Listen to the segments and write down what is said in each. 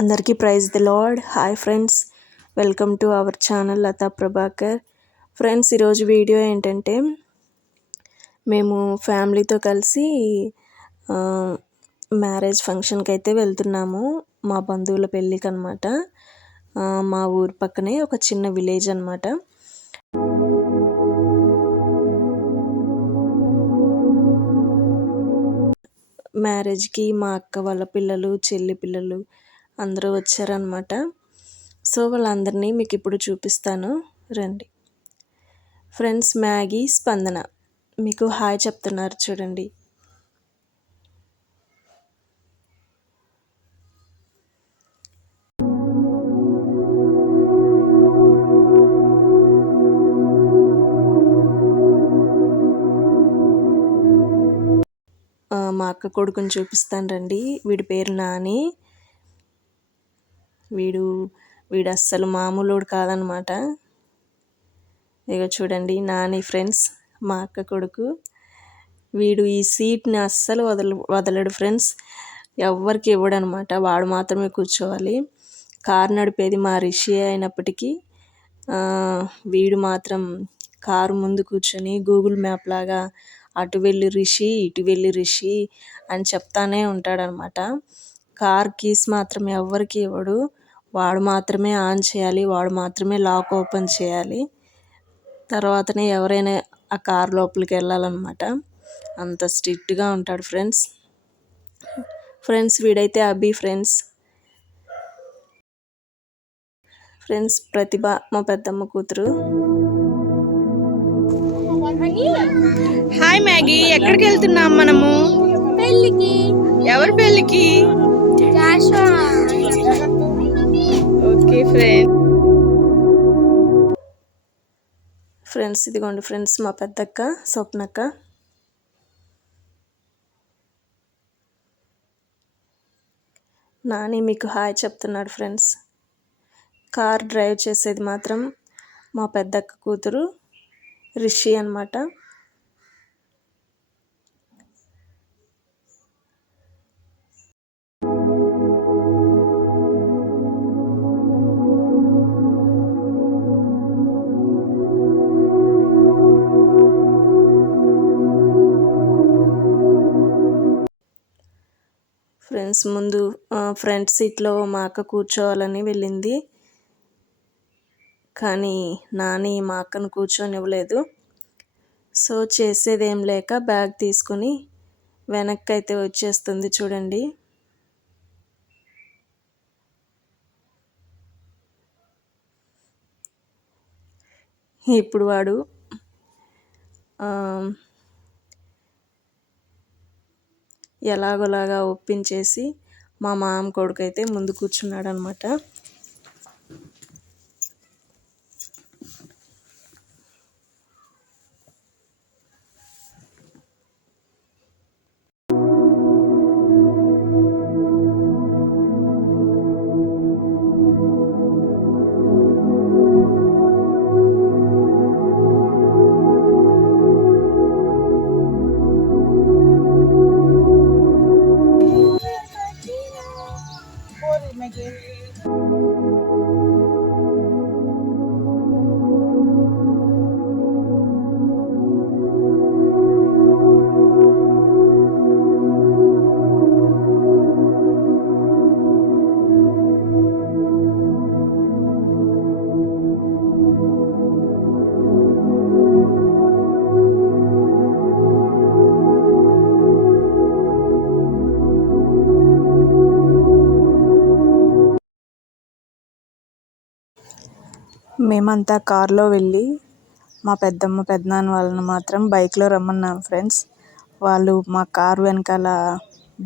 అందరికీ praise the lord. Hi friends, welcome to our channel Lata Prabhakar. Friends, ఈరోజు video ఏంటంటే మేము ఫ్యామిలీతో కలిసి మ్యారేజ్ ఫంక్షన్కి అయితే వెళ్తున్నాము. మా బంధువుల పెళ్ళికి అనమాట. మా ఊరు పక్కనే ఒక చిన్న విలేజ్ అనమాట. మ్యారేజ్కి మా అక్క వాళ్ళ పిల్లలు, చెల్లి పిల్లలు అందరూ వచ్చారనమాట. సో వాళ్ళందరినీ మీకు ఇప్పుడు చూపిస్తాను, రండి. ఫ్రెండ్స్, మ్యాగీ, స్పందన మీకు హాయ్ చెప్తున్నారు చూడండి. మా అక్క కొడుకుని చూపిస్తాను రండి. వీడి పేరు నాని. వీడు అస్సలు మామూలుడు కాదనమాట. ఇక చూడండి, నాని ఫ్రెండ్స్, మా అక్క కొడుకు. వీడు ఈ సీట్ని అస్సలు వదలడు ఫ్రెండ్స్. ఎవ్వరికి ఇవ్వడు అనమాట, వాడు మాత్రమే కూర్చోవాలి. కారు నడిపేది మా రిషి అయినప్పటికీ వీడు మాత్రం కారు ముందు కూర్చొని గూగుల్ మ్యాప్ లాగా అటు వెళ్ళి రిషి, ఇటు వెళ్ళి రిషి అని చెప్తానే ఉంటాడనమాట. కార్ కీస్ మాత్రం ఎవ్వరికి ఇవ్వడు, వాడు మాత్రమే ఆన్ చేయాలి, వాడు మాత్రమే లాక్ ఓపెన్ చేయాలి. తర్వాతనే ఎవరైనా ఆ కార్ లోపలికి వెళ్ళాలన్నమాట. అంత స్ట్రిక్ట్గా ఉంటాడు ఫ్రెండ్స్. వీడైతే అభి ఫ్రెండ్స్. ప్రతిభ మా పెద్దమ్మ కూతురు. హాయ్ మ్యాగీ, ఎక్కడికి వెళ్తున్నాం మనము? పెళ్ళికి. ఎవరి పెళ్ళికి? ఓకే ఫ్రెండ్స్, ఇదిగోండి ఫ్రెండ్స్ మా పెద్దక్క స్వప్నక్క. నాని మీకు హాయ్ చెప్తున్నాడు ఫ్రెండ్స్. కార్ డ్రైవ్ చేసేది మాత్రం మా పెద్దక్క కూతురు రిషి అన్నమాట. ఫ్రెండ్స్, ముందు ఫ్రంట్ సీట్లో మా అక్క కూర్చోవాలని వెళ్ళింది, కానీ నాని మా అక్కను కూర్చొనివ్వలేదు. సో చేసేదేం లేక బ్యాగ్ తీసుకుని వెనక్కి అయితే వచ్చేస్తుంది చూడండి. ఇప్పుడు వాడు ఎలాగోలాగా ఒప్పించేసి మా మామ కొడుకు అయితే ముందు కూర్చున్నాడు అనమాట. మేమంతా కార్లో వెళ్ళి మా పెద్దమ్మ పెద్దనాన్న వాళ్ళని మాత్రం బైక్లో రమ్మన్నాం ఫ్రెండ్స్. వాళ్ళు మా కారు వెనకాల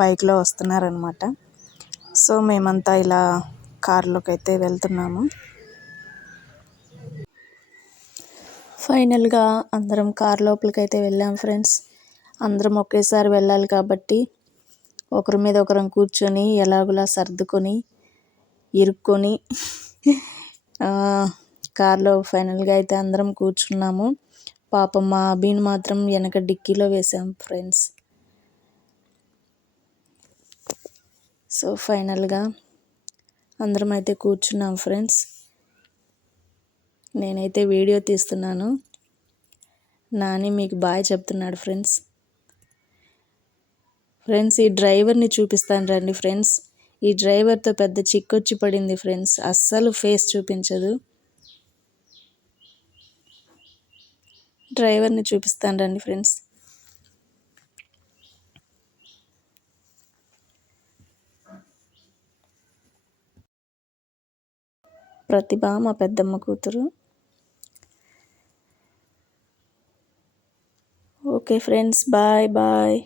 బైక్లో వస్తున్నారనమాట. సో మేమంతా ఇలా కారులోకి అయితే వెళ్తున్నాము. ఫైనల్గా అందరం కార్ లోపలికి అయితే వెళ్ళాం ఫ్రెండ్స్. అందరం ఒకేసారి వెళ్ళాలి కాబట్టి ఒకరి మీద ఒకరం కూర్చొని ఎలాగోలా సర్దుకొని ఇరుక్కొని కార్లో ఫైనల్గా అయితే అందరం కూర్చున్నాము. పాపం మా అభిని మాత్రం వెనక డిక్కీలో వేసాం ఫ్రెండ్స్. సో ఫైనల్గా అందరం అయితే కూర్చున్నాం ఫ్రెండ్స్. నేనైతే వీడియో తీస్తున్నాను. నాని మీకు బాయ్ చెప్తున్నాడు ఫ్రెండ్స్. ఫ్రెండ్స్, ఈ డ్రైవర్ని చూపిస్తాను రండి ఫ్రెండ్స్. ఈ డ్రైవర్తో పెద్ద చిక్కొచ్చి పడింది ఫ్రెండ్స్. అస్సలు ఫేస్ చూపించదు. డ్రైవర్ని చూపిస్తాను రండి ఫ్రెండ్స్. ప్రతిభ మా పెద్దమ్మ కూతురు. Okay friends, bye bye.